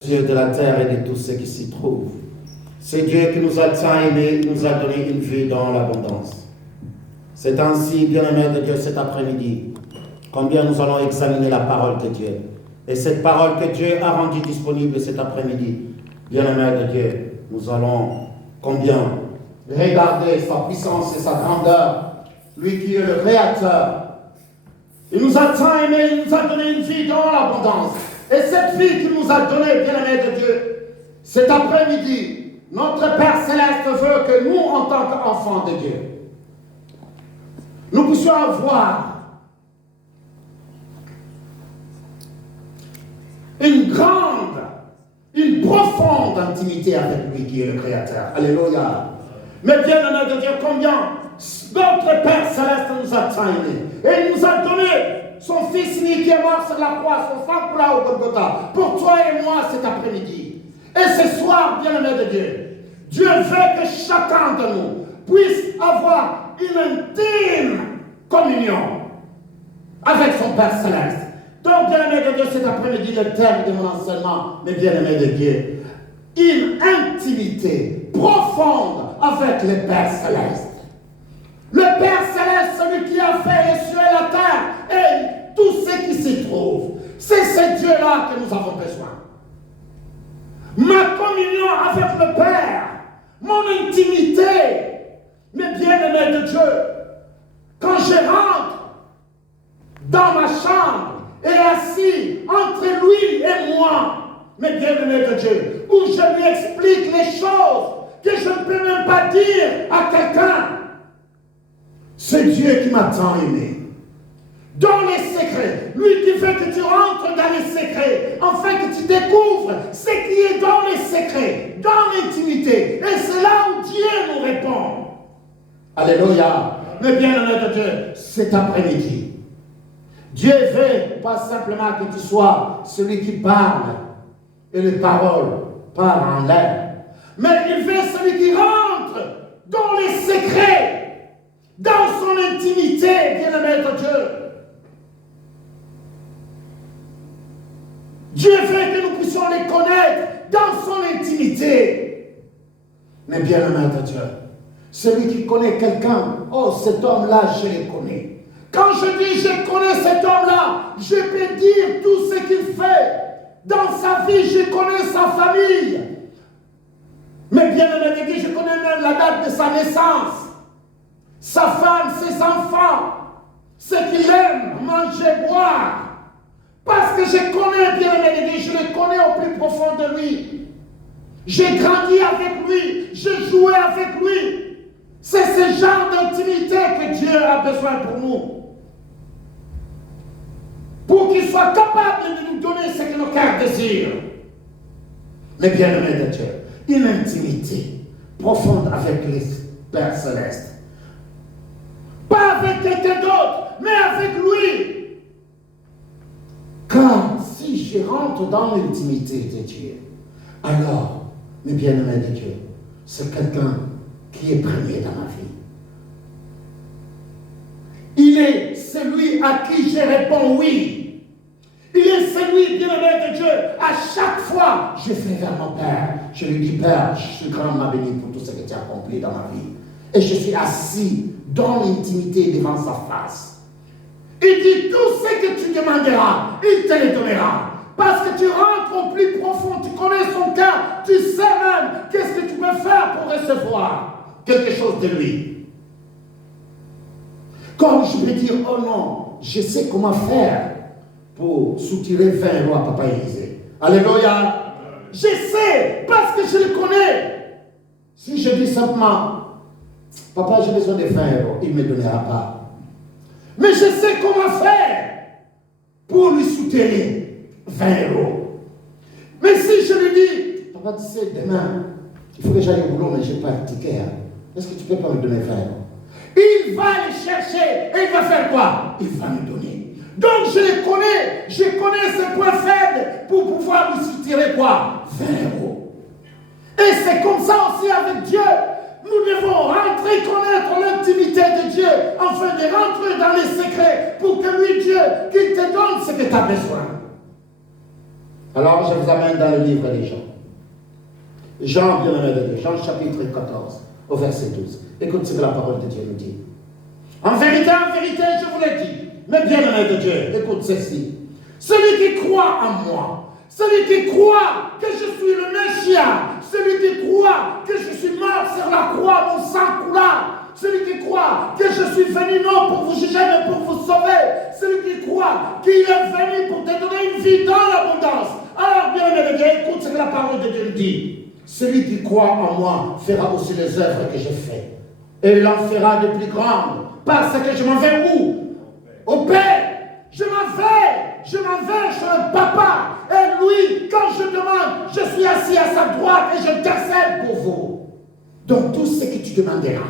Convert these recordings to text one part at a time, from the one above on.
Dieu de la terre et de tout ce qui s'y trouve. C'est Dieu qui nous a tant aimés, qui nous a donné une vie dans l'abondance. C'est ainsi, bien-aimés de Dieu, cet après-midi, combien nous allons examiner la parole de Dieu. Et cette parole que Dieu a rendue disponible cet après-midi, bien-aimés de Dieu, nous allons combien regarder sa puissance et sa grandeur, lui qui est le Créateur. Il nous a tant aimés, il nous a donné une vie dans l'abondance. Et cette vie qu'il nous a donnée, bien-aimés de Dieu, cet après-midi, notre Père Céleste veut que nous, en tant qu'enfants de Dieu, nous puissions avoir une grande, une profonde intimité avec lui qui est le Créateur. Alléluia. Mais bien-aimés de Dieu, combien notre Père Céleste nous a tant aimés. Et il nous a donné son Fils unique qui est mort sur la croix, son sang coula au Golgotha, pour toi et moi cet après-midi. Et ce soir, bien-aimés de Dieu, Dieu veut que chacun de nous puisse avoir une intime communion avec son Père Céleste. Donc, bien-aimés de Dieu, cet après-midi, le terme de mon enseignement, mes bien-aimés de Dieu, une intimité profonde avec le Père Céleste. Le Père Céleste, celui qui a fait les cieux et la terre et tout ce qui s'y trouve. C'est ce Dieu-là que nous avons besoin. Ma communion avec le Père, mon intimité, mes bien-aimés de Dieu, quand je rentre dans ma chambre et assis entre lui et moi, mes bien-aimés de Dieu, où je lui explique les choses que je ne peux même pas dire à quelqu'un. C'est Dieu qui m'a tant aimé. Dans les secrets, lui qui fait que tu rentres dans les secrets, afin que tu découvres ce qui est dans les secrets, dans l'intimité. Et c'est là où Dieu nous répond. Alléluia. Mais bien-aimé de Dieu, cet après-midi, Dieu veut pas simplement que tu sois celui qui parle et les paroles parlent en l'air, mais il veut celui qui rentre dans les secrets, dans son intimité, bien-aimé de Dieu. Dieu veut que nous puissions les connaître dans son intimité. Mais bien-aimé de Dieu, celui qui connaît quelqu'un, oh, cet homme-là, je le connais. Quand je dis je connais cet homme-là, je peux dire tout ce qu'il fait. Dans sa vie, je connais sa famille. Mais bien-aimé de Dieu, je connais même la date de sa naissance. Sa femme, ses enfants, ce qu'il aime, manger, boire. Parce que je connais bien aimé Dieu, je le connais au plus profond de lui. J'ai grandi avec lui, j'ai joué avec lui. C'est ce genre d'intimité que Dieu a besoin pour nous. Pour qu'il soit capable de nous donner ce que nos cœurs désirent. Mais bien aimé de Dieu, une intimité profonde avec le Père Céleste. Pas avec quelqu'un d'autre, mais avec lui. Car si je rentre dans l'intimité de Dieu, alors, mes bien-aimés de Dieu, c'est quelqu'un qui est premier dans ma vie. Il est celui à qui je réponds oui. Il est celui, bien-aimé de Dieu, à chaque fois, je fais vers mon Père. Je lui dis, Père, je suis grandement béni pour tout ce que tu as accompli dans ma vie. Et je suis assis dans l'intimité devant sa face. Il dit, tout ce que tu demanderas, il te le donnera. Parce que tu rentres au plus profond, tu connais son cœur, tu sais même qu'est-ce que tu peux faire pour recevoir quelque chose de lui. Comme je peux dire, oh non, je sais comment faire pour soutirer 20 € à Papa Élisée. Alléluia. Je sais, parce que je le connais. Si je dis simplement, Papa, j'ai besoin de 20 €, il ne me donnera pas. Mais je sais comment faire pour lui soutenir 20 €. Mais si je lui dis, Papa, tu sais, demain, il faut que j'aille au boulot, mais je n'ai pas de ticket. Est-ce que tu ne peux pas me donner 20 €? Il va aller chercher et il va faire quoi? Il va me donner. Donc je le connais, je connais ses points faibles pour pouvoir lui soutirer quoi? 20 €. Et c'est comme ça aussi avec Dieu. Nous devons rentrer, connaître l'intimité de Dieu, afin de rentrer dans les secrets, pour que lui, Dieu, qu'il te donne ce que tu as besoin. Alors, je vous amène dans le livre des Jean. Jean, bien aimé de Dieu, Jean chapitre 14, au verset 12. Écoute ce que la parole de Dieu nous dit. En vérité, je vous l'ai dit, mais bien aimé de Dieu, écoute ceci. Celui qui croit en moi, celui qui croit que je suis le Messie, celui qui croit que je suis mort sur la croix, mon sang coula, celui qui croit que je suis venu non pour vous juger, mais pour vous sauver, celui qui croit qu'il est venu pour te donner une vie dans l'abondance. Alors, bien aimé de Dieu, écoute ce que la parole de Dieu nous dit. Celui qui croit en moi fera aussi les œuvres que j'ai faites. Et il en fera de plus grandes. Parce que je m'en vais où? Au Père. Je m'en vais chez le Papa. Et lui, quand je demande, je suis assis à sa droite et je intercède pour vous. Donc tout ce que tu demanderas,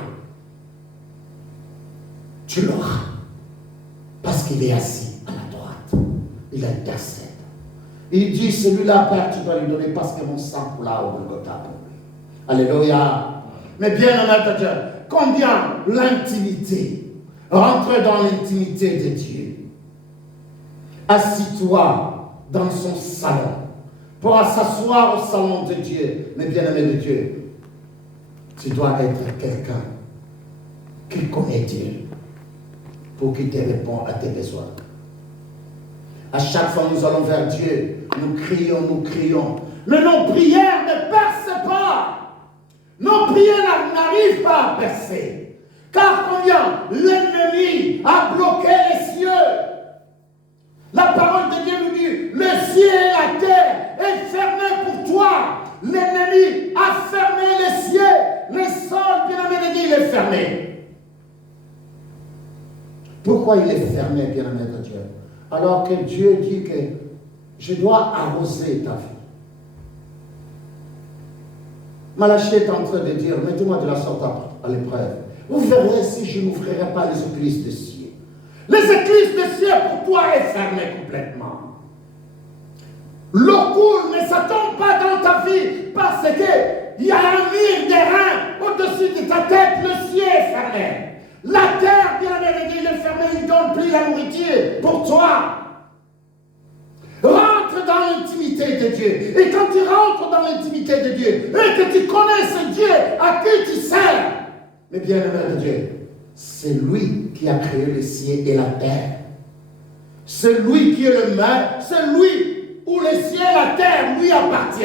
tu l'auras. Parce qu'il est assis à la droite. Il intercède. Il dit, celui-là, Père, tu dois lui donner parce que mon sang coula au Golgotha pour lui. Alléluia. Mais bien aimé de Dieu, combien l'intimité, rentre dans l'intimité de Dieu. Assis-toi dans son salon pour s'asseoir au salon de Dieu. Mais bien aimé de Dieu, tu dois être quelqu'un qui connaît Dieu pour qu'il te réponde à tes besoins. À chaque fois nous allons vers Dieu, nous crions. Mais nos prières ne percent pas. Nos prières n'arrivent pas à percer. Car combien l'ennemi a bloqué les cieux. La parole de Dieu nous dit, le ciel et la terre est fermé pour toi. L'ennemi a fermé les cieux. Le sol, bien-aimé de Dieu, il est fermé. Pourquoi il est fermé, bien-aimé de Dieu? Alors que Dieu dit que je dois arroser ta vie. Malachie est en train de dire, mettez-moi de la sorte à l'épreuve. Vous verrez si je n'ouvrirai pas les écluses des cieux. Les écluses des cieux pour toi est fermée complètement. L'eau coule, mais ça ne tombe pas dans ta vie parce qu'il y a un mur d'airain au-dessus de ta tête, le ciel est fermé. La terre, bien aimé, il est fermé, il ne donne plus la nourriture pour toi. Rentre dans l'intimité de Dieu. Et quand tu rentres dans l'intimité de Dieu, et que tu connais ce Dieu à qui tu sers, mais bien aimé de Dieu, c'est lui qui a créé le ciel et la terre. C'est lui qui est le maître, c'est lui où le ciel et la terre lui appartient.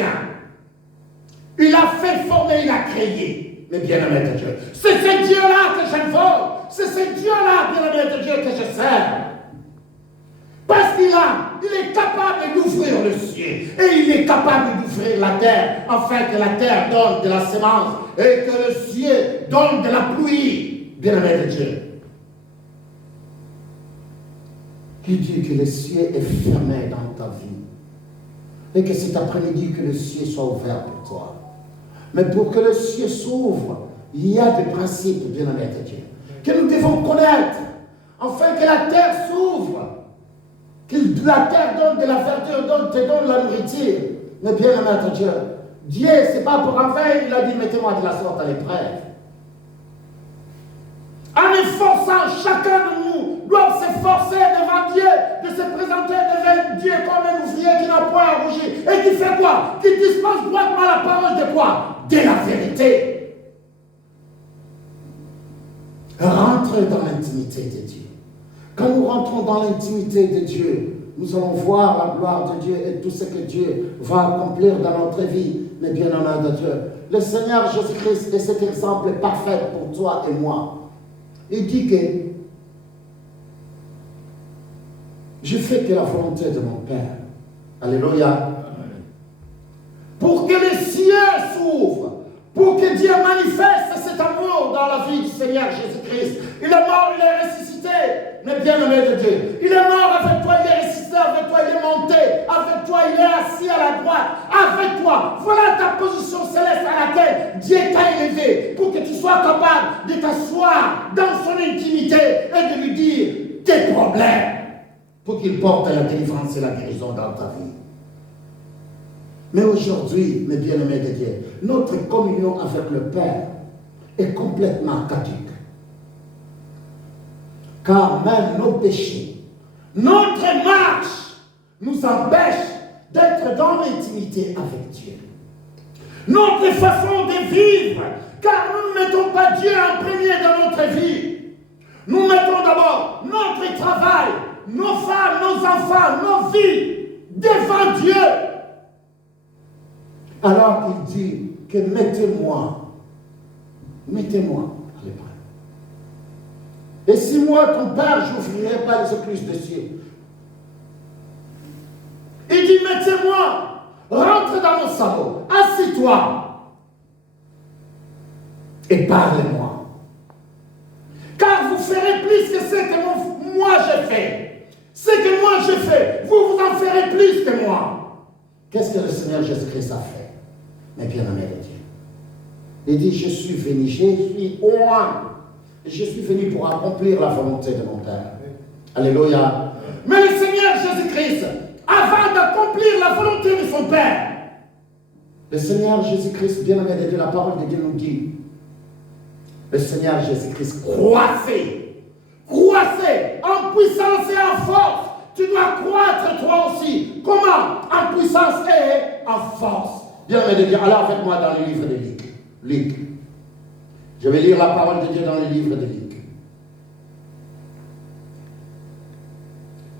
Il a fait former, il a créé. Mais bien aimé de Dieu, c'est ce Dieu-là que j'invoque, c'est ce Dieu-là, bien aimé de Dieu, que je sers. Parce qu'il est capable d'ouvrir le ciel et il est capable d'ouvrir la terre afin que la terre donne de la semence et que le ciel donne de la pluie, bien aimé de Dieu. Qui dit que le ciel est fermé dans ta vie et que cet après-midi que le ciel soit ouvert pour toi. Mais pour que le ciel s'ouvre, il y a des principes, bien aimé de Dieu, que nous devons connaître, afin que la terre s'ouvre, que la terre donne de la verdure, te donne la nourriture. Mais bien aimé de Dieu, Dieu, ce n'est pas pour en faire, il a dit, mettez-moi de la sorte à l'épreuve. En efforçant, chacun de nous doit s'efforcer devant Dieu, de se présenter devant Dieu comme un ouvrier qui n'a point à rougir. Et qui fait quoi? Qui dispense droitement la parole de quoi? De la vérité. Rentre dans l'intimité de Dieu. Quand nous rentrons dans l'intimité de Dieu, nous allons voir la gloire de Dieu et tout ce que Dieu va accomplir dans notre vie. Mais bien aimé de Dieu, le Seigneur Jésus-Christ est cet exemple parfait pour toi et moi. Il dit que je fais que la volonté de mon Père. Alléluia. Pour que les cieux s'ouvrent, pour que Dieu manifeste cet amour dans la vie du Seigneur Jésus-Christ. Il est mort, il est ressuscité, mais bien aimé de Dieu. Il est mort avec toi, il est ressuscité avec toi, il est monté avec toi, il est assis à la droite avec toi. Voilà ta position céleste à laquelle Dieu t'a élevé pour que tu sois capable de t'asseoir dans son intimité et de lui dire tes problèmes pour qu'il porte la délivrance et la guérison dans ta vie. Mais aujourd'hui, mes bien-aimés de Dieu, notre communion avec le Père est complètement caduque. Car même nos péchés, notre marche nous empêche d'être dans l'intimité avec Dieu. Notre façon de vivre, car nous ne mettons pas Dieu en premier dans notre vie. Nous mettons d'abord notre travail, nos femmes, nos enfants, nos vies devant Dieu. Alors il dit que mettez-moi à l'épreuve. Et si moi, ton Père, je n'ouvrirai pas les écluses des cieux. Il dit, mettez-moi, rentre dans mon salon, assis-toi et parlez-moi. Car vous ferez plus que ce que moi j'ai fait. Ce que moi j'ai fait, vous en ferez plus que moi. Qu'est-ce que le Seigneur Jésus-Christ a fait? Mais bien aimé de Dieu. Il dit, je suis venu pour accomplir la volonté de mon Père. Alléluia. Mais le Seigneur Jésus-Christ, avant d'accomplir la volonté de son Père, le Seigneur Jésus-Christ, bien aimé de Dieu, la parole de Dieu nous dit, le Seigneur Jésus-Christ croissait en puissance et en force. Tu dois croître toi aussi. Comment? En puissance et en force. Bien aimé de Dieu, alors avec moi dans le livre de Luc. Je vais lire la parole de Dieu dans le livre de Luc.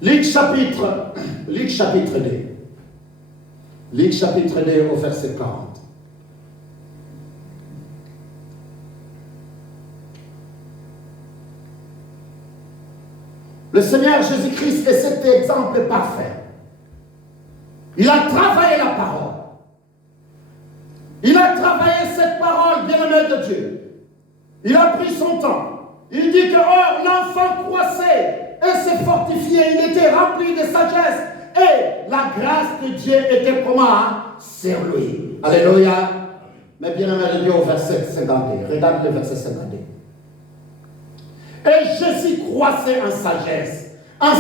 Luc chapitre 2. Luc chapitre 2 au verset 40. Le Seigneur Jésus-Christ est cet exemple parfait. Il a travaillé la parole. Il a travaillé cette parole, bien-aimé de Dieu. Il a pris son temps. Il dit que l'enfant croissait et s'est fortifié. Il était rempli de sagesse. Et la grâce de Dieu était comment? Sur lui. Alléluia. Mais bien-aimé de Dieu au verset 52. Regarde le verset 52. Et Jésus croissait en sagesse, en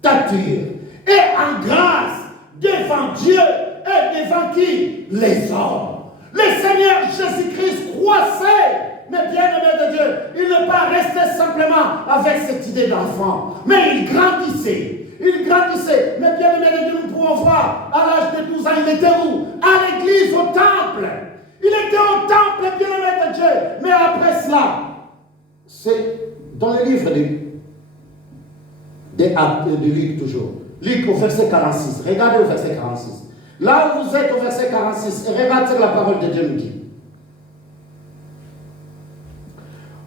stature et en grâce devant Dieu et devant qui? Les hommes. Le Seigneur Jésus-Christ croissait, mais bien-aimé de Dieu, il ne pas resté simplement avec cette idée d'enfant, mais il grandissait. Mais bien-aimé de Dieu, nous pouvons voir, à l'âge de 12 ans, il était où? À l'église, au temple. Il était au temple, bien-aimé de Dieu. Mais après cela, c'est dans le livre de Luc toujours. Luc au verset 46. Regardez au verset 46. Là où vous êtes au verset 46, regardez ce que la parole de Dieu nous dit.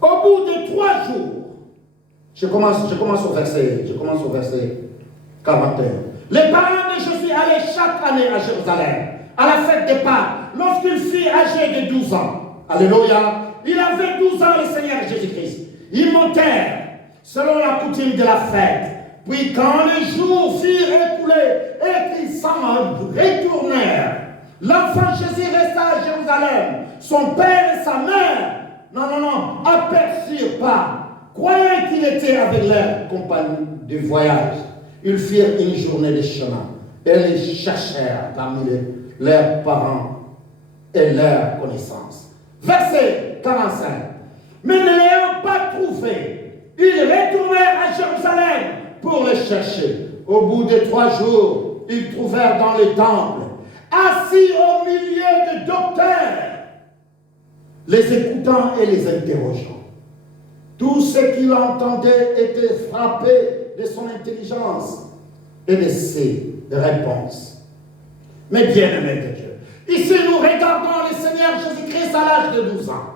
Au bout de 3 jours, je commence au verset 41. Les parents de Jésus allaient chaque année à Jérusalem, à la fête des Pâques, lorsqu'il fut âgé de 12 ans. Alléluia. Il avait 12 ans, le Seigneur Jésus-Christ. Ils montèrent selon la coutume de la fête. Puis quand les jours furent écoulés et qu'ils s'en retournèrent, l'enfant Jésus resta à Jérusalem. Son père et sa mère, aperçurent pas, croyant qu'il était avec leurs compagnons de voyage. Ils firent une journée de chemin et les cherchèrent parmi leurs parents et leurs connaissances. Verset 45. Mais ne l'ayant pas trouvé, ils retournèrent à Jérusalem pour le chercher. Au bout de 3 jours, ils trouvèrent dans le temple, assis au milieu de docteurs, les écoutant et les interrogeant. Tous ceux qui l'entendaient étaient frappés de son intelligence et de ses réponses. Mais bien-aimés de Dieu, ici nous regardons le Seigneur Jésus-Christ à l'âge de 12 ans.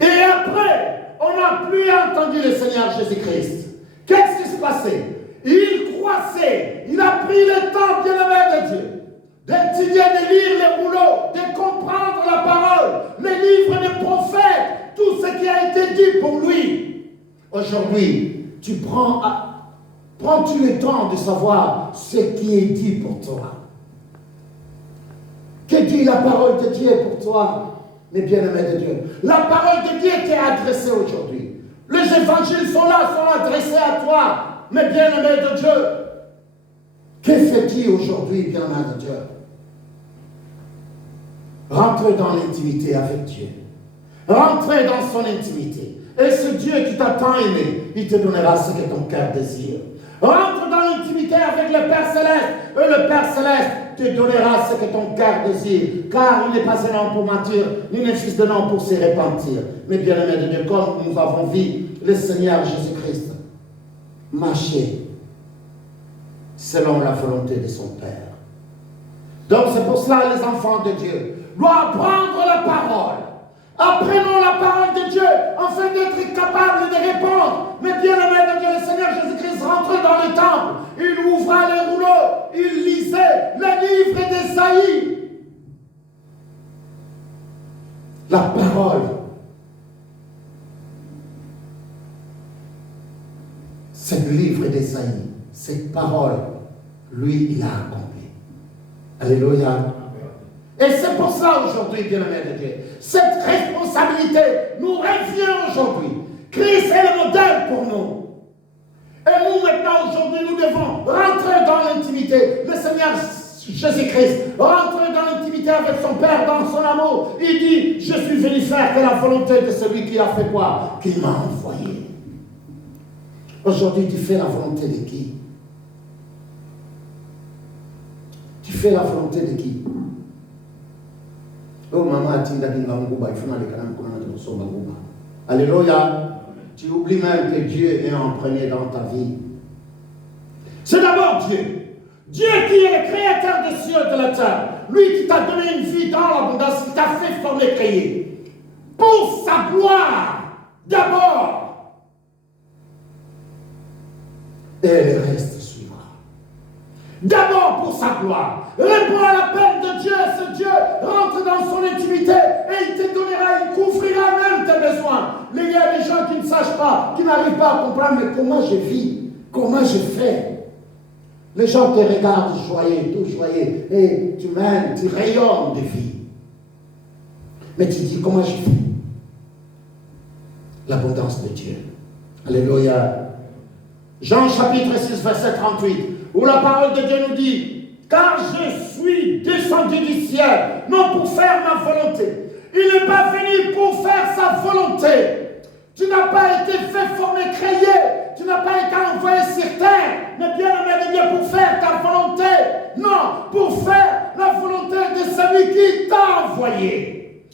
Et après, on n'a plus entendu le Seigneur Jésus-Christ. Qu'est-ce qui se passait? Il croissait. Il a pris le temps, bien-aimé de Dieu, d'étudier, de lire les rouleaux, de comprendre la parole, les livres des prophètes, tout ce qui a été dit pour lui. Aujourd'hui, prends-tu le temps de savoir ce qui est dit pour toi? Que dit la parole de Dieu pour toi? Mais bien-aimé de Dieu, la parole de Dieu t'est adressée aujourd'hui. Les évangiles sont adressés à toi. Mais bien-aimé de Dieu, que fais-tu aujourd'hui, bien-aimé de Dieu? Rentre dans l'intimité avec Dieu. Rentrez dans son intimité. Et ce Dieu qui t'a tant aimé, il te donnera ce que ton cœur désire. Rentre dans l'intimité avec le Père Céleste et le Père Céleste te donnera ce que ton cœur désire, car il n'est pas un homme pour mentir, ni un fils de l'homme pour se repentir. Mais bien aimé de Dieu, comme nous avons vu le Seigneur Jésus-Christ marcher selon la volonté de son Père. Donc c'est pour cela les enfants de Dieu doivent apprendre la parole. Apprenons la parole de Dieu afin d'être capables de répondre. Mais bien aimé de Dieu, le Seigneur Jésus-Christ rentrait dans le temple, il ouvra les rouleaux, il lisait le livre d'Ésaïe. La parole, c'est le livre d'Ésaïe. Cette parole, lui, il a accompli. Alléluia. Et c'est pour cela aujourd'hui, bien-aimé de Dieu, cette responsabilité nous revient aujourd'hui. Christ est le modèle pour nous. Et nous maintenant, aujourd'hui, nous devons rentrer dans l'intimité. Le Seigneur Jésus-Christ rentre dans l'intimité avec son Père, dans son amour. Il dit, je suis venu faire que la volonté de celui qui a fait quoi? Qui m'a envoyé. Aujourd'hui, tu fais la volonté de qui? Tu fais la volonté de qui? Oh maman, alléluia. Tu oublies même que Dieu est imprégné dans ta vie. C'est d'abord Dieu. Dieu qui est le créateur des cieux et de la terre. Lui qui t'a donné une vie dans l'abondance, qui t'a fait former, créer. Pour sa gloire, d'abord. Et le reste suivra. D'abord pour sa gloire. Réponds à l'appel de Dieu, ce Dieu rentre dans son intimité et il te donnera, il couvrira même tes besoins. Mais il y a des gens qui ne sachent pas, qui n'arrivent pas à comprendre, mais comment je vis, comment je fais. Les gens te regardent joyeux, tout joyeux, et tu mènes, tu rayonnes de vie. Mais tu dis, comment je fais? L'abondance de Dieu. Alléluia. Jean chapitre 6, verset 38, où la parole de Dieu nous dit, car je suis descendu du ciel, non pour faire ma volonté. Il n'est pas venu pour faire sa volonté. Tu n'as pas été fait, formé, créé. Tu n'as pas été envoyé sur terre. Mais bien aimé de Dieu pour faire ta volonté. Non, pour faire la volonté de celui qui t'a envoyé.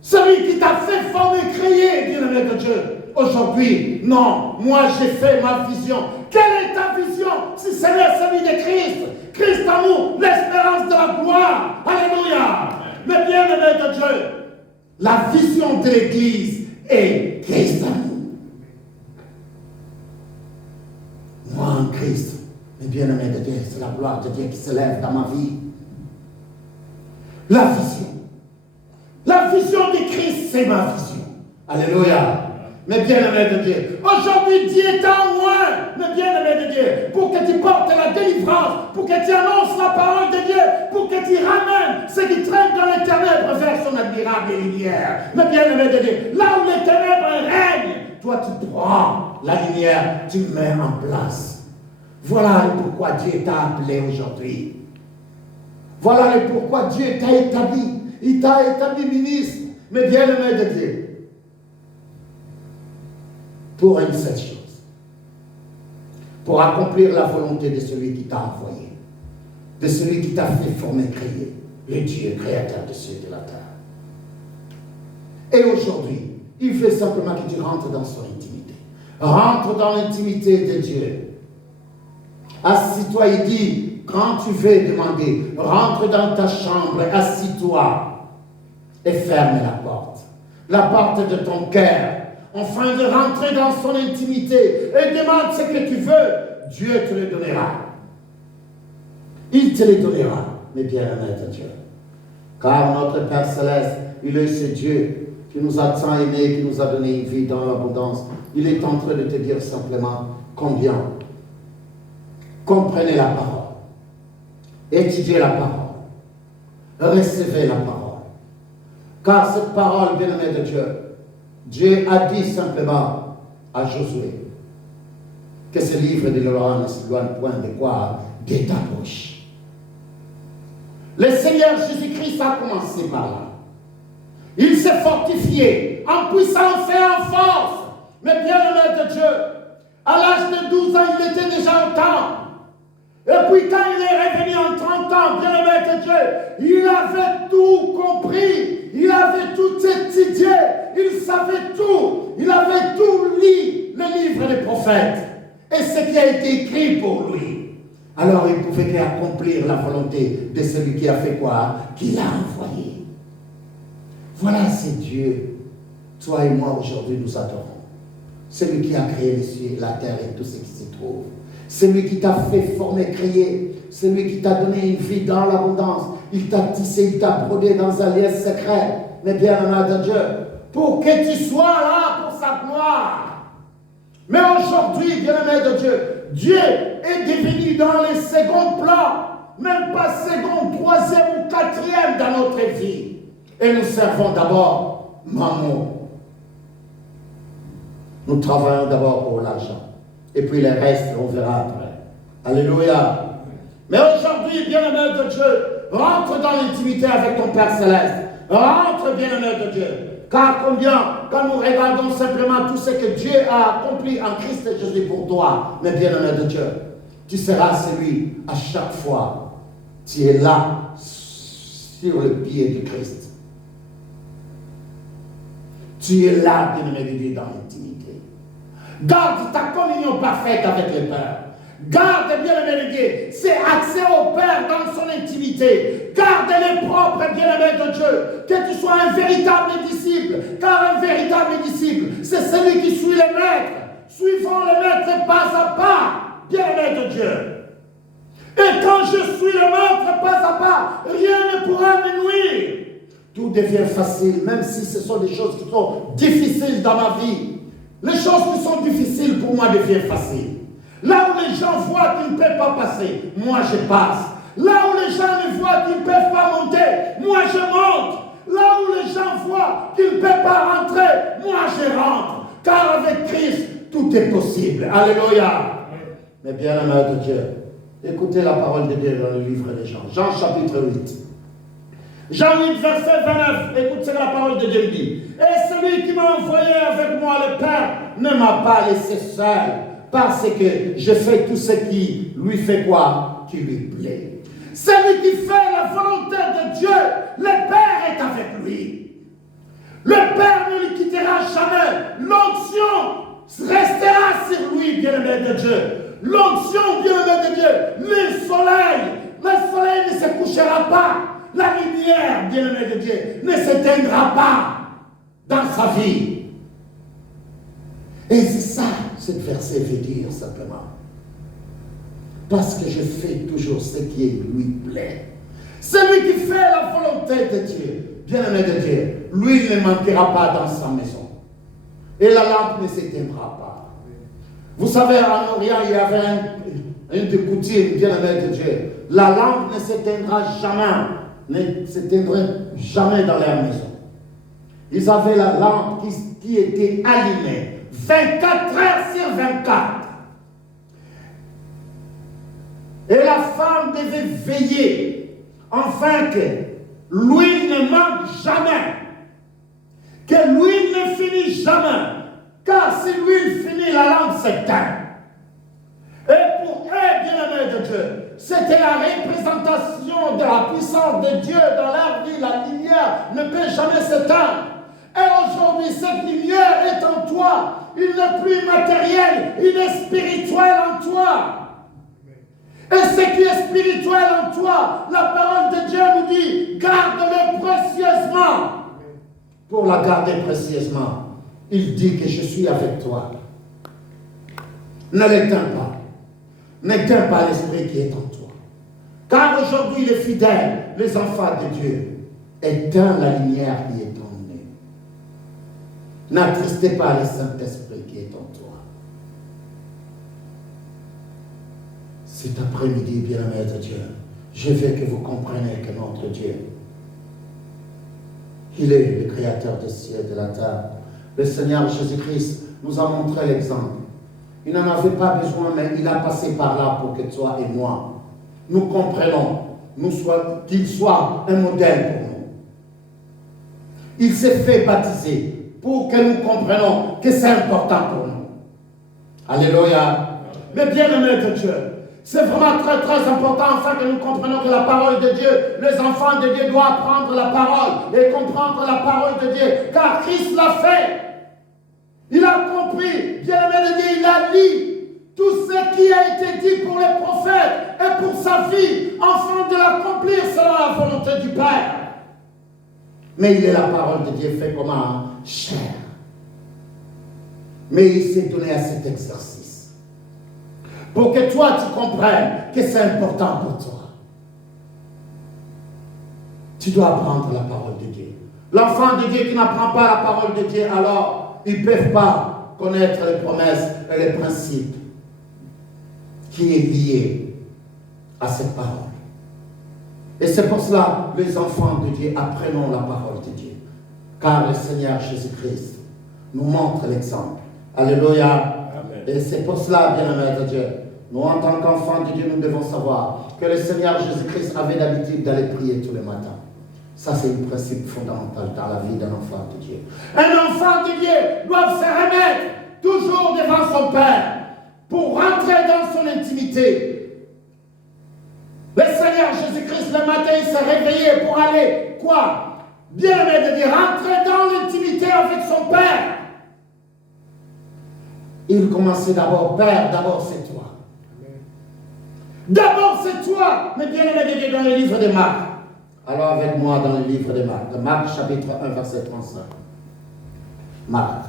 Celui qui t'a fait, former, créer, bien aimé de Dieu. Aujourd'hui, non, moi j'ai fait ma vision. Quelle est ta vision? Si c'est celui de Christ. Christ en nous, l'espérance de la gloire. Alléluia. Mais bien aimé de Dieu, la vision de l'Église est Christ en nous. Moi en Christ, mais bien aimé de Dieu, c'est la gloire de Dieu qui se lève dans ma vie. La vision. La vision de Christ, c'est ma vision. Alléluia. Mais bien aimé de Dieu, aujourd'hui Dieu est en moi, mais bien aimé de Dieu, pour que tu portes la délivrance, pour que tu annonces la parole de Dieu, pour que tu ramènes ceux qui traînent dans les ténèbres vers son admirable lumière. Mais bien aimé de Dieu, là où les ténèbres règnent, toi tu prends la lumière, tu mets en place. Voilà le pourquoi Dieu t'a appelé aujourd'hui. Voilà le pourquoi Dieu t'a établi. Il t'a établi ministre, mais bien aimé de Dieu. Pour une seule chose, pour accomplir la volonté de celui qui t'a envoyé, de celui qui t'a fait former, créer, le Dieu créateur de cieux et de la terre. Et aujourd'hui, il veut simplement que tu rentres dans son intimité. Rentre dans l'intimité de Dieu. Assis-toi, il dit, quand tu veux demander, rentre dans ta chambre, assis-toi et ferme la porte de ton cœur. Afin de rentrer dans son intimité et demande ce que tu veux, Dieu te le donnera. Il te le donnera, mais bien aimé de Dieu. Car notre Père Céleste, il est ce Dieu qui nous a tant aimés, qui nous a donné une vie dans l'abondance. Il est en train de te dire simplement combien. Comprenez la parole. Étudiez la parole. Recevez la parole. Car cette parole, bien aimé de Dieu, Dieu a dit simplement à Josué que ce livre de Laurent ne se loin point de quoi? De ta bouche. Le Seigneur Jésus-Christ a commencé par là. Il s'est fortifié en puissance et en force. Mais bien aimé de Dieu, à l'âge de 12 ans, il était déjà au temple. Et puis quand il est revenu en 30 ans, bien-aimé de Dieu, il avait tout compris, il avait tout étudié, il savait tout, il avait tout lu, les livres des prophètes, et ce qui a été écrit pour lui. Alors il pouvait qu'accomplir la volonté de celui qui a fait quoi? Qui l'a envoyé. Voilà, c'est Dieu. Toi et moi aujourd'hui nous adorons. Celui qui a créé les cieux, la terre et tout ce qui s'y trouve. Celui qui t'a fait former, créer. Celui qui t'a donné une vie dans l'abondance. Il t'a tissé, il t'a brodé dans un lien secret. Mais bien aimé de Dieu, pour que tu sois là pour sa gloire. Mais aujourd'hui, bien aimé de Dieu, Dieu est devenu dans les seconds plans, même pas second, troisième ou quatrième dans notre vie. Et nous servons d'abord Maman. Nous travaillons d'abord pour l'argent. Et puis le reste, on verra après. Alléluia. Mais aujourd'hui, bien-aimé de Dieu, rentre dans l'intimité avec ton Père Céleste. Rentre, bien-aimé de Dieu. Car combien, quand nous regardons simplement tout ce que Dieu a accompli en Christ Jésus pour toi, mais bien-aimé de Dieu, tu seras celui à chaque fois. Tu es là, sur le pied du Christ. Tu es là, bien-aimé de Dieu, dans l'intimité. Garde ta communion parfaite avec le Père. Garde, bien-aimé de Dieu, c'est accès au Père dans son intimité. Garde-les propres, bien-aimé de Dieu. Que tu sois un véritable disciple. Car un véritable disciple, c'est celui qui suit le Maître. Suivons le Maître pas à pas, bien-aimé de Dieu. Et quand je suis le Maître pas à pas, rien ne pourra me nuire. Tout devient facile, même si ce sont des choses qui sont difficiles dans ma vie. Les choses qui sont difficiles pour moi deviennent faciles. Là où les gens voient qu'ils ne peuvent pas passer, moi je passe. Là où les gens me voient qu'ils ne peuvent pas monter, moi je monte. Là où les gens voient qu'ils ne peuvent pas rentrer, moi je rentre. Car avec Christ, tout est possible. Alléluia. Mais bien aimé de Dieu, écoutez la parole de Dieu dans le livre des Jean. Jean chapitre 8. Jean 8, verset 29, écoute ce que la parole de Dieu dit. Et celui qui m'a envoyé avec moi, le Père, ne m'a pas laissé seul, parce que je fais tout ce qui lui fait quoi? Qui lui plaît. Celui qui fait la volonté de Dieu, le Père est avec lui. Le Père ne le quittera jamais. L'onction restera sur lui, bien-aimé de Dieu. L'onction, bien-aimé de Dieu. Le soleil ne se couchera pas. La lumière, bien-aimé de Dieu, ne s'éteindra pas dans sa vie. Et c'est ça, ce verset veut dire simplement. Parce que je fais toujours ce qui lui plaît. Celui qui fait la volonté de Dieu, bien-aimé de Dieu, lui ne manquera pas dans sa maison. Et la lampe ne s'éteindra pas. Vous savez, en Orient, il y avait une des coutumes, bien-aimé de Dieu. La lampe ne s'éteindra jamais. Ne s'éteindrait jamais dans leur maison. Ils avaient la lampe qui était allumée 24 heures sur 24. Et la femme devait veiller afin que l'huile ne manque jamais, que l'huile ne finisse jamais, car si l'huile finit, la lampe s'éteint. Et pour eux, bien-aimés de Dieu, c'était la représentation de la puissance de Dieu dans leur vie. La lumière ne peut jamais s'éteindre. Et aujourd'hui, cette lumière est en toi. Il n'est plus matériel, il est spirituel en toi. Et ce qui est spirituel en toi, la parole de Dieu nous dit, garde-le précieusement. Pour la garder précieusement, il dit que je suis avec toi. Ne l'éteins pas. N'éteins pas l'esprit qui est en toi. Car aujourd'hui, les fidèles, les enfants de Dieu, éteins la lumière qui est en nous. N'attristez pas le Saint-Esprit qui est en toi. Cet après-midi, bien-aimé de Dieu, je veux que vous compreniez que notre Dieu, il est le créateur des cieux et de la terre. Le Seigneur Jésus-Christ nous a montré l'exemple. Il n'en avait pas besoin, mais il a passé par là pour que toi et moi, nous comprenons, qu'il soit un modèle pour nous. Il s'est fait baptiser pour que nous comprenions que c'est important pour nous. Alléluia. Mais bien aimé de Dieu, C'est vraiment très très important afin que nous comprenions que la parole de Dieu, les enfants de Dieu doivent prendre la parole et comprendre la parole de Dieu, car Christ l'a fait. Il a compris, bien-aimé de Dieu, il a lu tout ce qui a été dit pour les prophètes et pour sa vie, afin de l'accomplir selon la volonté du Père. Mais il est la parole de Dieu fait comme un chair. Mais il s'est donné à cet exercice. Pour que toi tu comprennes que c'est important pour toi. Tu dois apprendre la parole de Dieu. L'enfant de Dieu qui n'apprend pas la parole de Dieu, alors ils ne peuvent pas connaître les promesses et les principes qui est lié à cette parole. Et c'est pour cela, les enfants de Dieu, apprenons la parole de Dieu. Car le Seigneur Jésus-Christ nous montre l'exemple. Alléluia. Amen. Et c'est pour cela, bien-aimés de Dieu, nous, en tant qu'enfants de Dieu, nous devons savoir que le Seigneur Jésus-Christ avait l'habitude d'aller prier tous les matins. Ça, c'est un principe fondamental dans la vie d'un enfant de Dieu. Un enfant de Dieu doit se remettre toujours devant son Père pour rentrer dans son intimité. Le Seigneur Jésus-Christ, le matin, il s'est réveillé pour aller, quoi? Bien-aimé de Dieu, rentrer dans l'intimité avec son Père. Il commençait d'abord, Père, d'abord c'est toi. D'abord c'est toi. Mais bien-aimé de Dieu, dans le livre de Marc. Alors avec moi dans le livre de Marc. Marc chapitre 1, verset 35. Marc.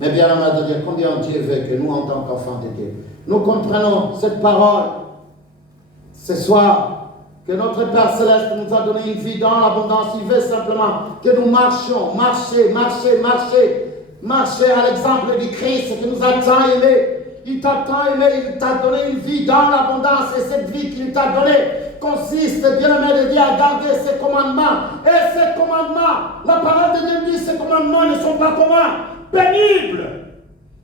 Mais bien-aimé de Dieu, combien Dieu veut que nous, en tant qu'enfants de Dieu, nous comprenons cette parole ce soir, que notre Père Céleste nous a donné une vie dans l'abondance. Il veut simplement que nous marchions, marcher à l'exemple du Christ qui nous a tant aimés. Il t'a tant aimé, il t'a donné une vie dans l'abondance. Et cette vie qu'il t'a donnée consiste, bien-aimé de Dieu, à garder ses commandements. Et ces commandements, la parole de Dieu dit, ces commandements ne sont pas comment? Pénibles.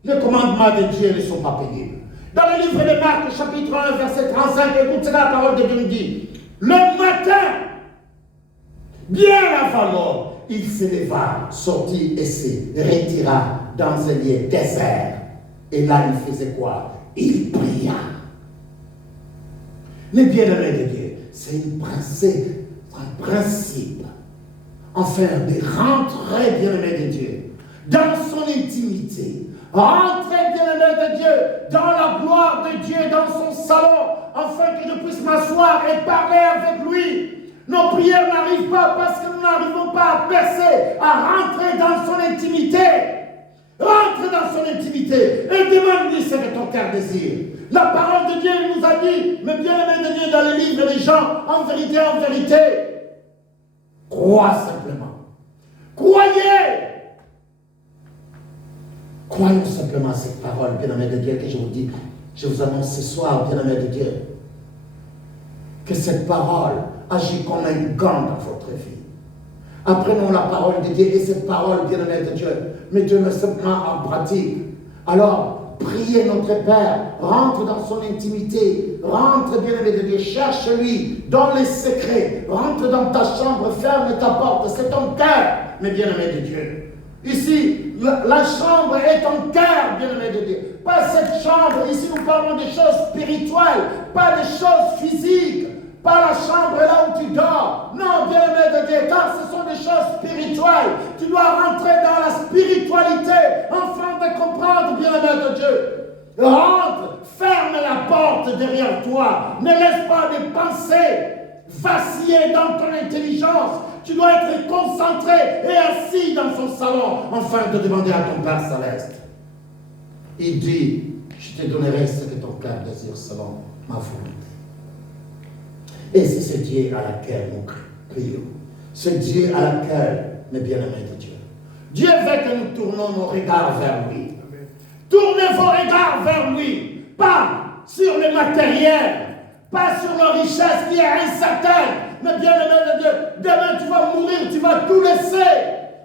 Les commandements de Dieu ne sont pas pénibles. Dans le livre de Marc, chapitre 1, verset 35, écoutez la parole de Dieu nous dit, le matin, bien avant l'aube, il se leva, sortit et se retira dans un lieu désert. Et là, il faisait quoi? Il pria. Les bien-aimés de Dieu, c'est un principe, enfin, de rentrer, bien-aimés de Dieu, dans son intimité. Rentrer, bien-aimé de Dieu, dans la gloire de Dieu, dans son salon, afin que je puisse m'asseoir et parler avec lui. Nos prières n'arrivent pas parce que nous n'arrivons pas à percer, à rentrer dans son intimité. Rentre dans son intimité et demande-lui ce que ton cœur désire. La parole de Dieu nous a dit, mais bien-aimé de Dieu, dans les livres des gens, en vérité, crois simplement. Croyez. Croyons simplement à cette parole, bien-aimé de Dieu, que je vous dis, je vous annonce ce soir, bien-aimé de Dieu, que cette parole agit comme un gant dans votre vie. Apprenons la parole de Dieu et cette parole, bien-aimé de Dieu, mettons-le simplement en pratique. Alors, priez notre Père, rentre dans son intimité, rentre, bien-aimé de Dieu, cherche-lui dans les secrets, rentre dans ta chambre, ferme ta porte, c'est ton cœur, mais bien-aimé de Dieu. Ici, la chambre est ton cœur, bien-aimé de Dieu. Pas cette chambre, ici nous parlons des choses spirituelles, pas des choses physiques. Pas la chambre là où tu dors. Non, bien-aimé de Dieu, car ce sont des choses spirituelles. Tu dois rentrer dans la spiritualité afin de comprendre, bien-aimé de Dieu. Rentre, ferme la porte derrière toi. Ne laisse pas des pensées vaciller dans ton intelligence. Tu dois être concentré et assis dans son salon afin de demander à ton Père Céleste. Il dit, je te donnerai ce que ton cœur désire selon ma volonté. Et c'est ce Dieu à laquelle nous prions. Ce Dieu à laquelle, mes bien-aimés de Dieu. Dieu veut que nous tournons nos regards vers lui. Amen. Tournez vos regards vers lui. Pas sur le matériel. Pas sur la richesse qui est incertaine. Mais bien-aimés de Dieu, demain tu vas mourir, tu vas tout laisser.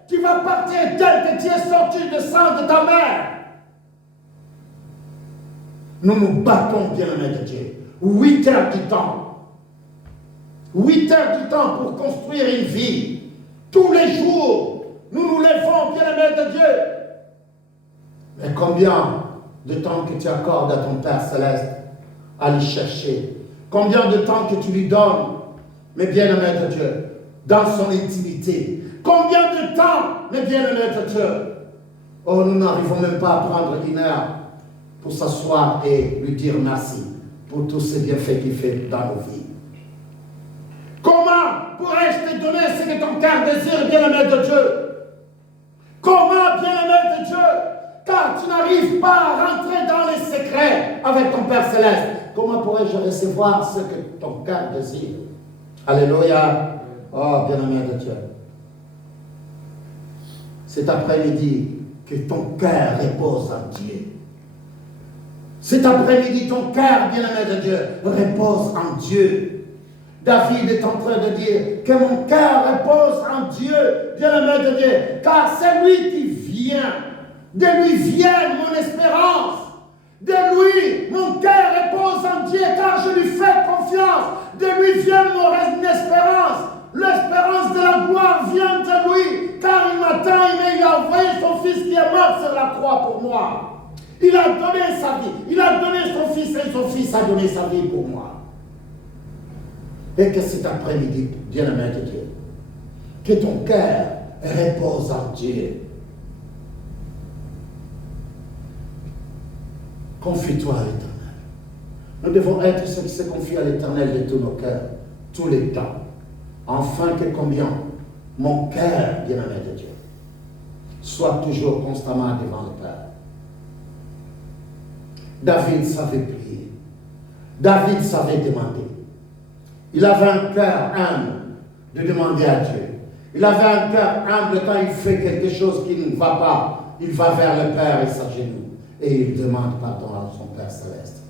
Tu vas partir tel que tu es sorti du sang de ta mère. Nous nous battons, bien-aimés de Dieu. 8 heures du temps. 8 heures du temps pour construire une vie. Tous les jours, nous nous levons, bien-aimés de Dieu. Mais combien de temps que tu accordes à ton Père Céleste à le chercher? Combien de temps que tu lui donnes, mes bien-aimés de Dieu, dans son intimité? Combien de temps, mes bien-aimés de Dieu? Oh, nous n'arrivons même pas à prendre une heure pour s'asseoir et lui dire merci pour tous ces bienfaits qu'il fait dans nos vies. Comment pourrais-je te donner ce que ton cœur désire, bien-aimé de Dieu? Comment, bien-aimé de Dieu? Car tu n'arrives pas à rentrer dans les secrets avec ton Père Céleste. Comment pourrais-je recevoir ce que ton cœur désire? Alléluia. Oh, bien-aimé de Dieu. Cet après-midi, que ton cœur repose en Dieu. Cet après-midi, ton cœur, bien-aimé de Dieu, repose en Dieu. David est en train de dire que mon cœur repose en Dieu, bien-aimé de Dieu, car c'est lui qui vient. De lui vient mon espérance. De lui, mon cœur repose en Dieu, car je lui fais confiance. De lui vient mon espérance. L'espérance de la gloire vient de lui, car il m'a tant aimé, il a envoyé son fils qui est mort sur la croix pour moi. Il a donné sa vie, il a donné son fils et son fils a donné sa vie pour moi. Et que cet après-midi, bien-aimé de Dieu, que ton cœur repose en Dieu. Confie-toi à l'Éternel. Nous devons être ceux qui se confient à l'Éternel de tous nos cœurs, tous les temps. Enfin que combien mon cœur, bien-aimé de Dieu, soit toujours constamment devant le Père. David savait prier. David savait demander. Il avait un cœur humble de demander à Dieu. Il avait un cœur humble quand il fait quelque chose qui ne va pas. Il va vers le Père et s'agenouille. Et il demande pardon à son Père Céleste.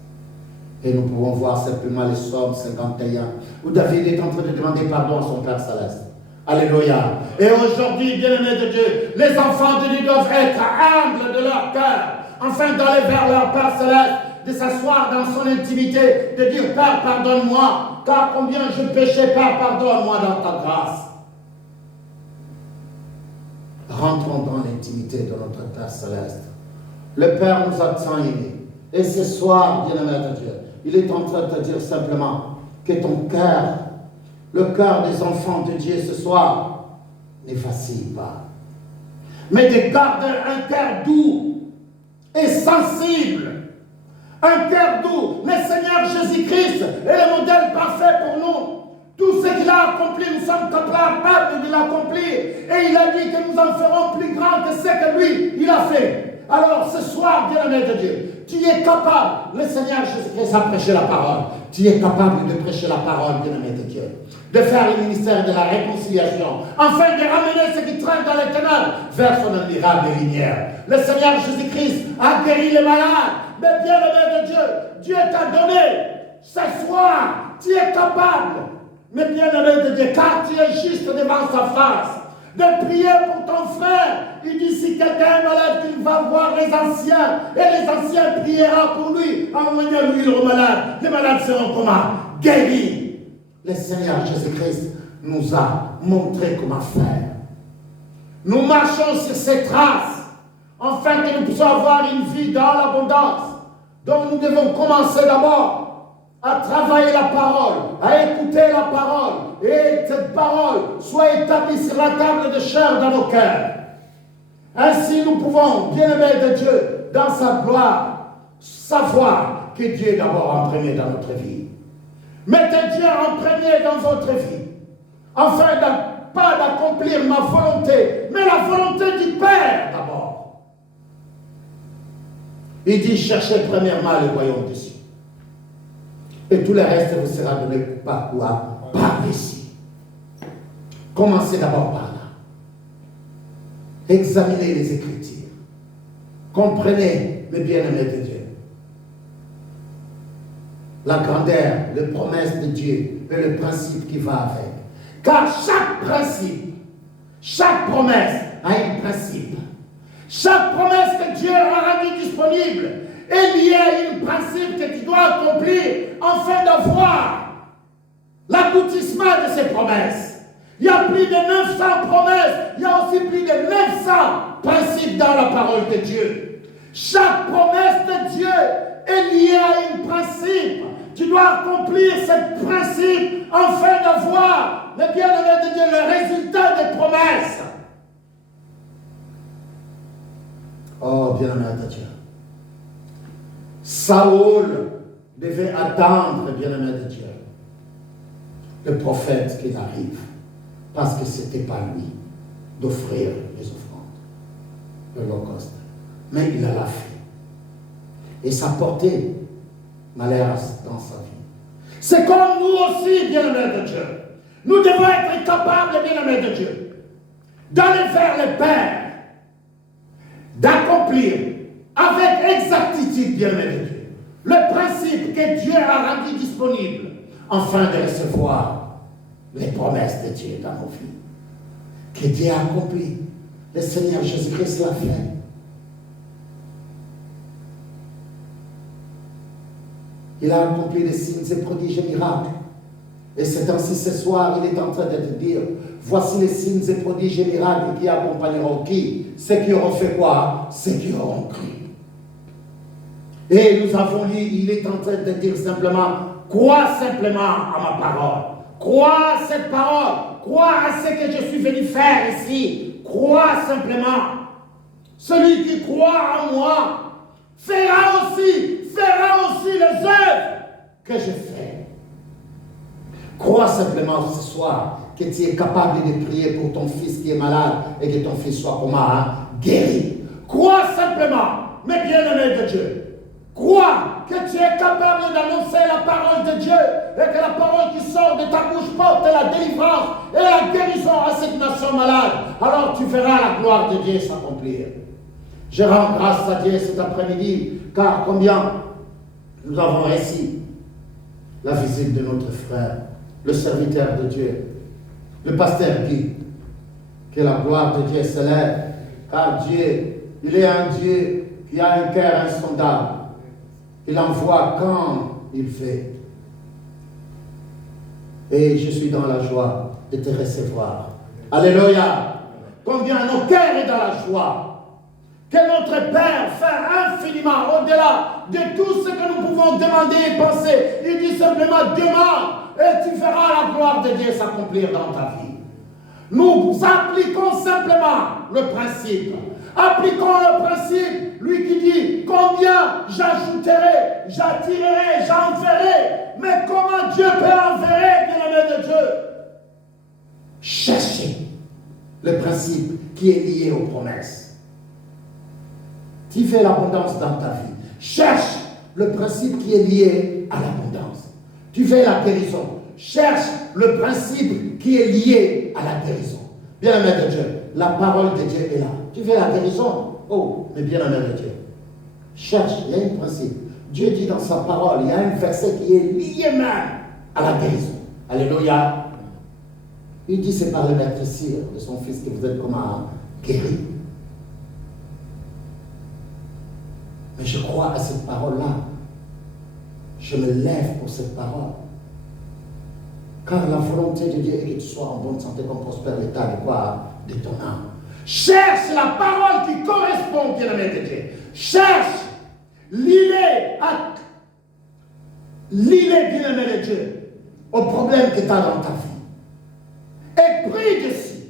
Et nous pouvons voir simplement les Psaumes 51, où David est en train de demander pardon à son Père Céleste. Alléluia. Et aujourd'hui, bien-aimés de Dieu, les enfants de Dieu doivent être humbles de leur cœur, afin d'aller vers leur Père Céleste, de s'asseoir dans son intimité, de dire, Père, pardonne-moi, car combien je péchais, Père, pardonne-moi dans ta grâce. Rentrons dans l'intimité de notre Père Céleste. Le Père nous a tant aimés. Et ce soir, bien-aimé de Dieu, il est en train de te dire simplement que ton cœur, le cœur des enfants de Dieu ce soir, ne vacille pas. Mais de garder un cœur doux et sensible. Un cœur doux. Le Seigneur Jésus-Christ est le modèle parfait pour nous. Tout ce qu'il a accompli, nous sommes capables de l'accomplir. Et il a dit que nous en ferons plus grand que ce que lui, il a fait. Alors ce soir, bien-aimé de Dieu, tu es capable, le Seigneur Jésus-Christ a prêché la parole. Tu es capable de prêcher la parole, bien-aimé de Dieu. De faire le ministère de la réconciliation, afin de ramener ceux qui traînent dans les ténèbres vers son admirable lumière. Le Seigneur Jésus-Christ a guéri les malades. Mais bien-aimé de Dieu, Dieu t'a donné ce soir, tu es capable, mais bien-aimé de Dieu, car tu es juste devant sa face, de prier pour ton frère. Il dit, si quelqu'un est malade, il va voir les anciens, et les anciens prieront pour lui, envoyant l'huile aux malades. Les malades seront comment? Guéris. Le Seigneur Jésus-Christ nous a montré comment faire. Nous marchons sur ses traces, afin que nous puissions avoir une vie dans l'abondance. Donc nous devons commencer d'abord à travailler la parole, à écouter la parole, et cette parole soit établie sur la table de chair dans nos cœurs. Ainsi nous pouvons, bien-aimés de Dieu, dans sa gloire, savoir que Dieu est d'abord en premier dans notre vie. Mettez Dieu en premier dans votre vie, afin pas d'accomplir ma volonté, mais la volonté du Père d'abord. Il dit, cherchez premièrement le royaume des cieux. Et tout le reste vous sera donné par quoi? Par ici. Commencez d'abord par là. Examinez les Écritures. Comprenez, mes bien-aimés de Dieu, la grandeur, les promesses de Dieu et le principe qui va avec. Car chaque principe, chaque promesse a un principe. Chaque promesse que Dieu a rendue disponible est liée à un principe que tu dois accomplir afin d'avoir l'aboutissement de ces promesses. Il y a plus de 900 promesses, il y a aussi plus de 900 principes dans la parole de Dieu. Chaque promesse de Dieu est liée à un principe. tu dois accomplir ce principe afin d'avoir, le bien-aimé de Dieu, le résultat des promesses. Oh, bien-aimé de Dieu. Saül devait attendre, bien-aimé de Dieu, le prophète qu'il arrive, parce que ce n'était pas lui d'offrir les offrandes, l'Holocauste. Mais il l'a fait. Et ça portait malheur dans sa vie. C'est comme nous aussi, bien-aimés de Dieu. Nous devons être capables, bien-aimés de Dieu, d'aller vers le Père, d'accomplir avec exactitude, bien-aimés de Dieu, le principe que Dieu a rendu disponible afin de recevoir les promesses de Dieu dans nos vies. Que Dieu a accompli. Le Seigneur Jésus-Christ l'a fait. Il a accompli les signes et prodiges et miracles. Et c'est ainsi ce soir, il est en train de te dire, voici les signes et prodiges et miracles qui accompagneront qui? Ceux qui auront fait quoi? Ceux qui auront cru. Et nous avons lu, il est en train de dire simplement, crois simplement à ma parole. Crois à cette parole. Crois à ce que je suis venu faire ici. Crois simplement. Celui qui croit en moi fera aussi les œuvres que je fais. Crois simplement ce soir que tu es capable de prier pour ton fils qui est malade et que ton fils soit comment? Guéri. Crois simplement, mes bien-aimés de Dieu. Crois que tu es capable d'annoncer la parole de Dieu et que la parole qui sort de ta bouche porte la délivrance et la guérison à cette nation malade. Alors tu verras la gloire de Dieu s'accomplir. Je rends grâce à Dieu cet après-midi, car combien nous avons réussi la visite de notre frère, le serviteur de Dieu, le pasteur Guy. Que la gloire de Dieu s'élève, car Dieu, il est un Dieu qui a un cœur insondable. Il envoie quand il fait. Et je suis dans la joie de te recevoir. Alléluia. Combien nos cœurs est dans la joie. Que notre Père fait infiniment au-delà de tout ce que nous pouvons demander et penser. Il dit simplement demande et tu verras la gloire de Dieu s'accomplir dans ta vie. Nous appliquons simplement le principe. Appliquons le principe, lui qui dit combien j'ajouterai, j'attirerai, j'enverrai. Mais comment Dieu peut enverrer, bien-aimé de Dieu? Cherchez le principe qui est lié aux promesses. Tu fais l'abondance dans ta vie. Cherche le principe qui est lié à l'abondance. Tu fais la guérison. Cherche le principe qui est lié à la guérison. Bien-aimé de Dieu, la parole de Dieu est là. Tu fais la guérison. Oh, mais bien-aimé de Dieu, cherche, il y a un principe. Dieu dit dans sa parole, il y a un verset qui est lié même à la guérison. Alléluia. Il dit, c'est par le maîtrisir de son fils que vous êtes comment guéri. Mais je crois à cette parole-là. Je me lève pour cette parole. Car la volonté de Dieu est que tu sois en bonne santé, qu'on prospère l'état de quoi? De ton âme. Cherche la parole qui correspond, bien-aimé de Dieu. Cherche, lis-les, bien-aimé de Dieu, au problème que tu as dans ta vie. Et prie dessus.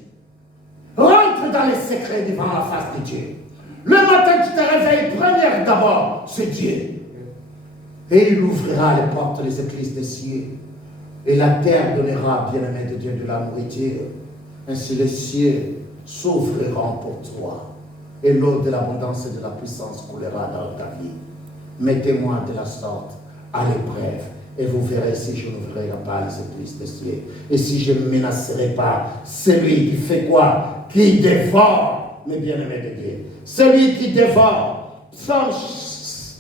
Rentre dans les secrets devant la face de Dieu. Le matin, tu te réveilles, première d'abord, c'est Dieu. Et il ouvrira les portes, les églises des cieux. Et la terre donnera, bien-aimé de Dieu, de la nourriture. Ainsi les cieux s'ouvriront pour toi. Et l'eau de l'abondance et de la puissance coulera dans ta vie. Mettez-moi de la sorte à l'épreuve. Et vous verrez si je n'ouvrirai pas les églises des cieux. Et si je ne menacerai pas celui qui fait quoi? Qui dévore, mes bien-aimés de Dieu. Celui qui dévore. Psaume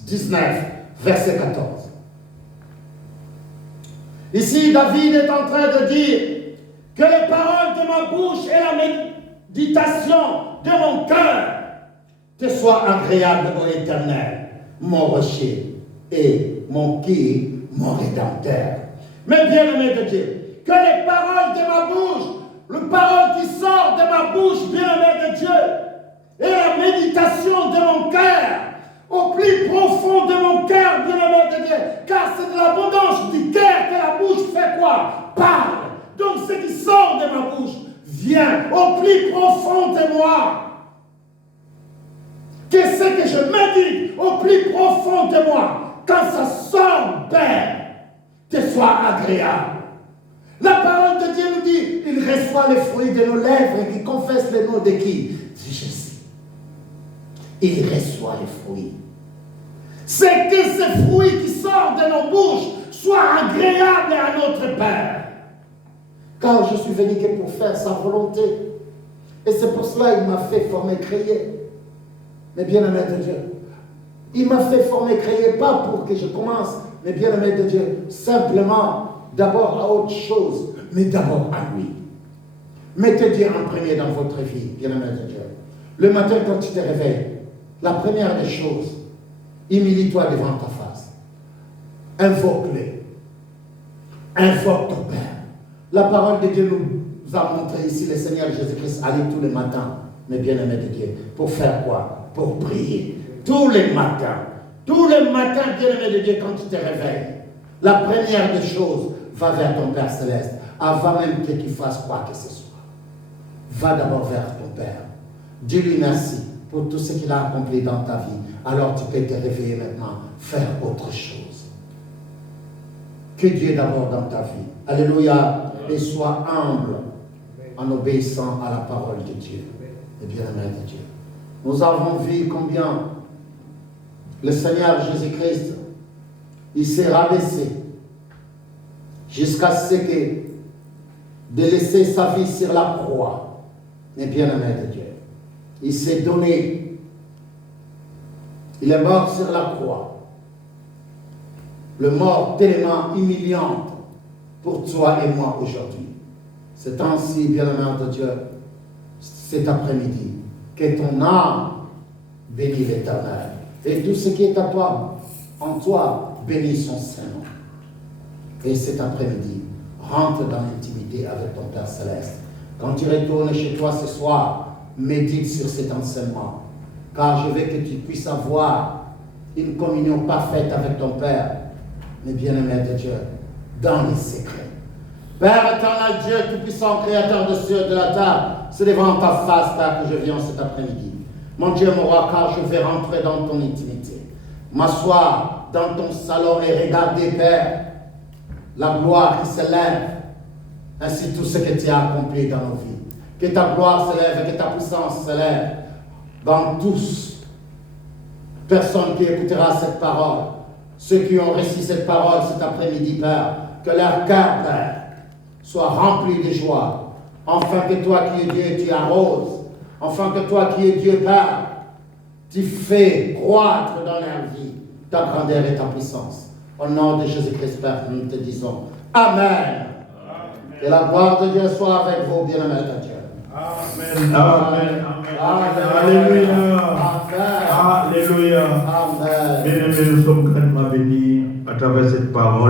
19, verset 14. Ici, David est en train de dire que les paroles de ma bouche et la méditation de mon cœur te soient agréables au Éternel, mon rocher et mon qui, mon rédempteur. Mais bien-aimé de Dieu, que les paroles de ma bouche, les paroles qui sortent de ma bouche, bien-aimé de Dieu, et la méditation de mon cœur, au plus profond de mon cœur, bien-aimé de Dieu, car c'est de l'abondance moi parle. Donc ce qui sort de ma bouche vient au plus profond de moi. Que ce que je médite au plus profond de moi, quand ça sort, Père, te soit agréable. La parole de Dieu nous dit, il reçoit les fruits de nos lèvres et qui confesse le nom de qui? De Jésus. Il reçoit les fruits. C'est que ces fruits qui sortent de nos bouches soient agréables à notre Père. Car je suis venu que pour faire sa volonté. Et c'est pour cela qu'il m'a fait former, créer. Mais bien-aimé de Dieu, il m'a fait former, créer, pas pour que je commence, mais bien-aimé de Dieu, simplement, d'abord à autre chose, mais d'abord à lui. Mettez Dieu en premier dans votre vie, bien-aimé de Dieu. Le matin, quand tu te réveilles, la première des choses, humilie-toi devant ta face. Invoque-le. Invoque ton Père. La parole de Dieu nous a montré ici, le Seigneur Jésus-Christ allait tous les matins, mais bien-aimé de Dieu, pour faire quoi? Pour prier. Tous les matins. Tous les matins, bien-aimé de Dieu, quand tu te réveilles, la première des choses, va vers ton Père Céleste, avant même que tu fasses quoi que ce soit. Va d'abord vers ton Père. Dis-lui merci pour tout ce qu'il a accompli dans ta vie. Alors tu peux te réveiller maintenant, faire autre chose. Que Dieu d'abord dans ta vie. Alléluia. Et sois humble en obéissant à la parole de Dieu. Et bien-aimé de Dieu. Nous avons vu combien le Seigneur Jésus-Christ, il s'est rabaissé jusqu'à ce que de laisser sa vie sur la croix. Mais bien-aimé de Dieu, il s'est donné. Il est mort sur la croix. Le mort tellement humiliant pour toi et moi aujourd'hui. C'est ainsi, bien-aimé de Dieu, cet après-midi, que ton âme bénit l'Éternel. Et tout ce qui est à toi, en toi, bénit son Saint-Nom. Et cet après-midi, rentre dans l'intimité avec ton Père Céleste. Quand tu retournes chez toi ce soir, médite sur cet enseignement. Car je veux que tu puisses avoir une communion parfaite avec ton Père, mais bien-aimé de Dieu, dans les secrets. Père éternel, Dieu tout-puissant, créateur de cieux et de la terre, c'est devant ta face, Père, que je viens cet après-midi. Mon Dieu, mon roi, car je vais rentrer dans ton intimité. M'asseoir dans ton salon et regarder, Père, la gloire qui s'élève, ainsi tout ce que tu as accompli dans nos vies. Que ta gloire s'élève et que ta puissance s'élève dans tous. Personne qui écoutera cette parole, ceux qui ont reçu cette parole cet après-midi, Père, que leur cœur, Père, soit rempli de joie. Enfin que toi qui es Dieu, tu arroses. Enfin que toi qui es Dieu, Père, tu fais croître dans leur vie ta grandeur et ta puissance. Au nom de Jésus-Christ, Père, nous te disons Amen. Que la gloire de Dieu soit avec vous, bien-aimés de Dieu. Amen. Amen. Amen. Alléluia. Amen. Alléluia. Amen. Bien-aimés, nous sommes grandement bénis à travers cette parole.